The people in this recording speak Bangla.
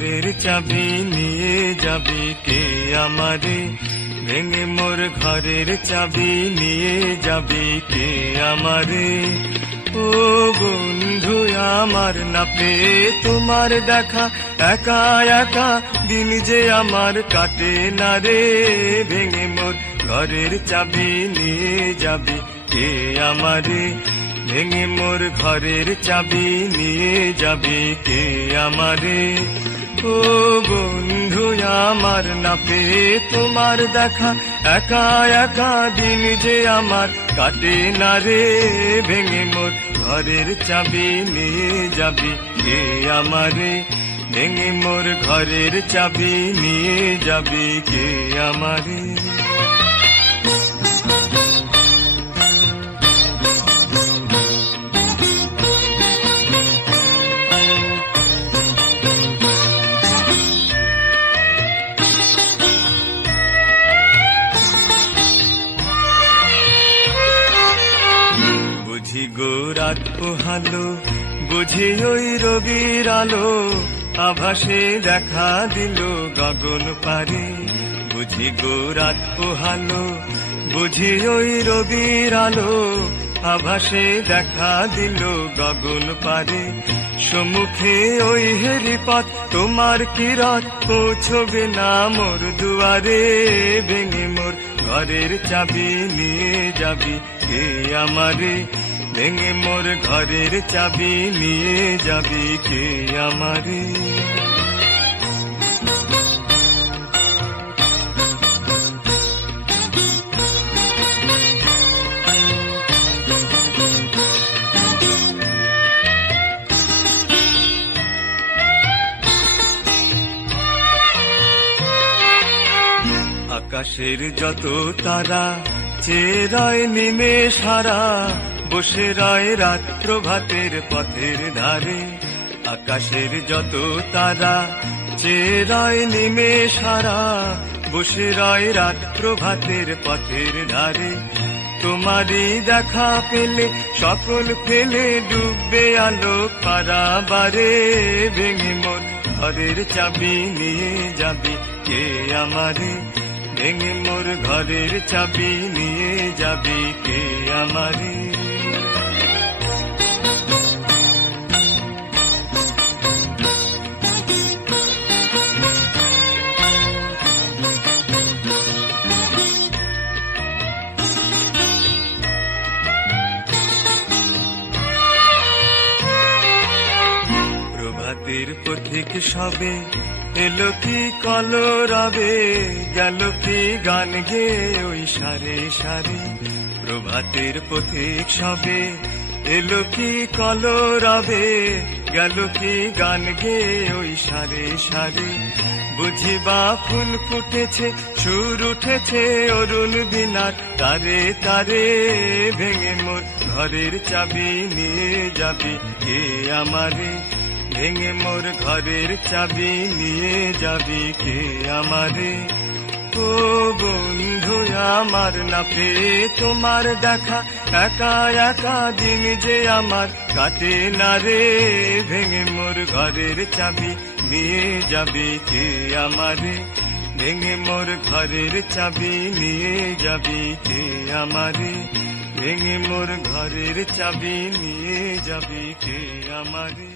ঘরের চাবি নিয়ে যাবি কে আমারে, ভেঙে মোর ঘরের চাবি নিয়ে যাবি কে আমারে। ও বন্ধু আমার না পেয়ে তোমার দেখা, একা একা দিন যে আমার কাটে না রে, ভেঙে মোর ঘরের চাবি নিয়ে যাবি কে আমারে, ভেঙে মোর ঘরের চাবি নিয়ে যাবি কে আমারে। ও বন্ধু আমার না পেয়ে তোমার দেখা, একা একা দিন যে আমার কাটে না রে, ভেঙে মোর ঘরের চাবি নিয়ে যাবি কে আমারে, ভেঙে মোর ঘরের চাবি নিয়ে যাবি কে আমারে। বুঝি গো রাত পোহালো, বুঝি ওই রবির আলো, আভাসে দেখা দিল গগন পারে। বুঝি গো রাত পোহালো, বুঝি ওই রবির আলো, আভাসে দেখা দিল গগন পারে। সম্মুখে ওই হেরিপথ তোমার কিরত, পৌঁছবে না মোর দুয়ারে, ভেঙে মোর ঘরের চাবি নিয়ে যাবি কে আমারে, ভেঙে মোর ঘরের চাবি নিয়ে যাবি কে আমারে। আকাশের যত তারা চেয়ে রয় নিমেষ হারা, বসে রয় রাত প্রভাতের পথের ধারে। আকাশের যত তারা চেয়ে রয় নিমেষ হারা, বসে রয় রাত প্রভাতের পথের ধারে। তোমারই দেখা পেলে সকল ফেলে ডুববে আলো পারাবারে, ভেঙে মোর ঘরের চাবি নিয়ে যাবি কে আমারে, ভেঙে মোর ঘরের চাবি নিয়ে যাবি কে আমারে। প্রভাতের পথিক সবে এলো কি কলরবে, গেল কি গান গে ওই সারে সারে। প্রভাতের পথিক সবে এলো কি কলরবে, গেল কি গান গে ওই সারে সারে। বুঝিবা ফুল ফুটেছে, সুর উঠেছে অরুণ বিনার তারে তারে, ভেঙে মোর ঘরের চাবি নিয়ে যাবি কে আমারে, ভেঙে মোর ঘরের চাবি নিয়ে যাবি কে আমারে। ও বন্ধু আমার না পেয়ে তোমার দেখা, একা একা দিন যে আমার কাটে না রে, ভেঙে মোর ঘরের চাবি নিয়ে যাবি কে আমারে, ভেঙে মোর ঘরের চাবি নিয়ে যাবি কে আমারে, ভেঙে মোর ঘরের চাবি নিয়ে যাবি কে আমারে।